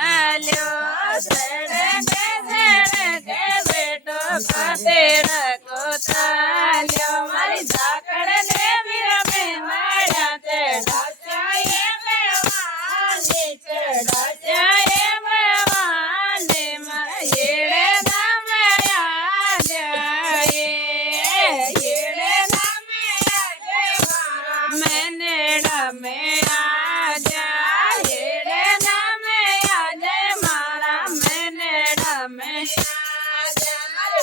आल्यो सड़क बेटो कतेड़ा को ताल्यो मारी झाकड़ ने मेरा में मारा चढ़ा जाए मेवाने चढ़ा जाए मेवाने मारा येड़े नाम आ जाए येड़े नाम आ जाए मैंने में आ जाए येड़े नाम आ जाए मारा मैंने में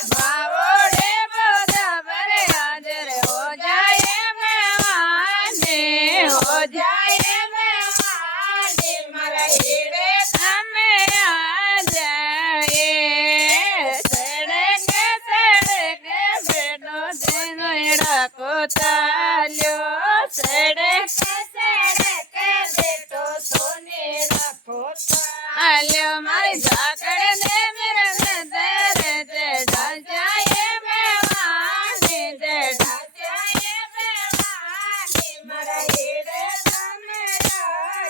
बावड़े बोधा बरे हाजर हो जाए मेवाने हो जाए मेवाने मारा येड़े नाम आ जाए सड़के बेटो देगड़ा को ताल्यो सड़के बेटो सोने रखो ताल्यो मारी झाकड़ ने मेरे तेरे चढ़ा जाए मेवाने चढ़ा जाए मेवाने मारा येड़े नाम आ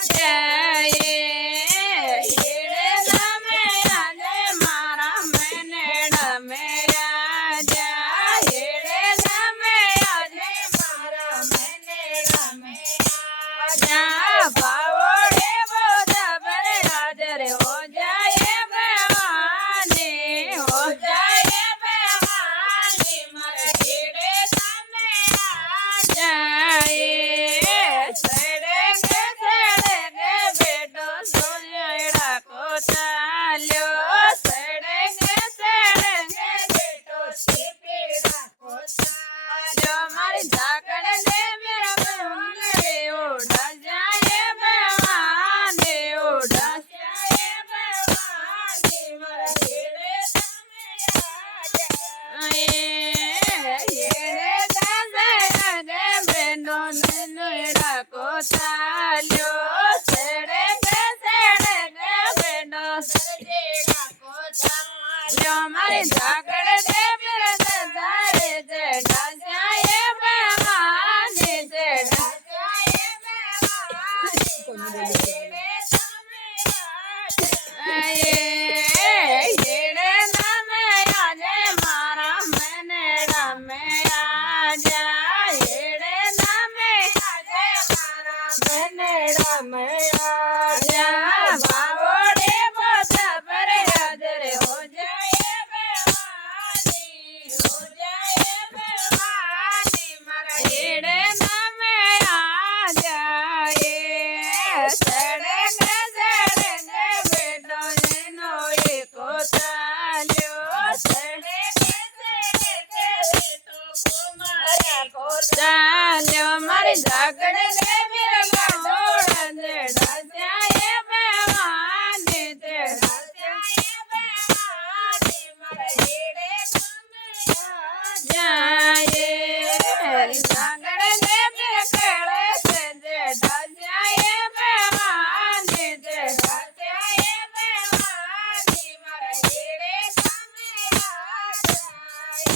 जाए येड़े नाम आ जाए मारा मैंने में आ जाए येड़े नाम आ जाए मारा मैंने में आ जाए बावड़े बोधा बरे हाजर हो जाए मेवाने हो जाए मेवाने मारा येड़े नाम आ जाए सड़के बेटो सोनेड़ा को ताल्यो सड़के बेटो सीपीड़ा को ताल्यो मारी झाकड़ ने मेरा मुंडे उड़ा जाए मेवाने उड़ा जाए मेवाने मारा येड़े नाम आ जाए येड़े बेटो नैनोड़ा को ताल्यो सड़के बेटो सरजेड़ा को ताल्यो मारी झाकड़ ने मेरे तारे चढ़ा जाए मेवाने चढ़ा जाए मेवाने मारा येड़े नाम आ जाए येड़े नाम आ जाए मारा मैंने में आ जाए येड़े नाम आ जाए मारा मैंने में आ जाए बावड़े बोधा बरे हाजर हो जाए मेवाने हो जाए मेवाने मारा येड़े नाम आ जाए सड़के बेटो नैनो को ताल्यो सड़के बेटो कुमारा को ताल्यो मारी झाकड़ ने मेरा बावड़ा चढ़ा जाए मेवाने चढ़ा जाए मेवाने मारा येड़े नाम आ जाए झाकड़ ने मेरे कड़े से चढ़ा जाए मेवाने चढ़ा जाए मेवाने मारा येड़े नाम आ जाए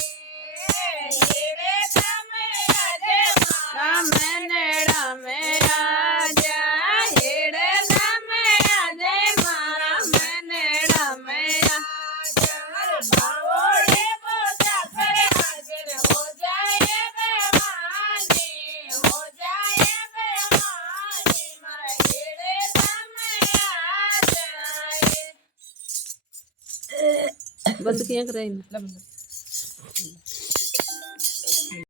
येड़े नाम आ जाए मारा मैंने में आ जाए येड़े नाम आ जाए मारा मैंने में आ जाए बावड़े बोधा बरे हाजर हो जाए मेवाने हो जाए मेवाने मारा येड़े नाम आ जाए बंद किया कराई ना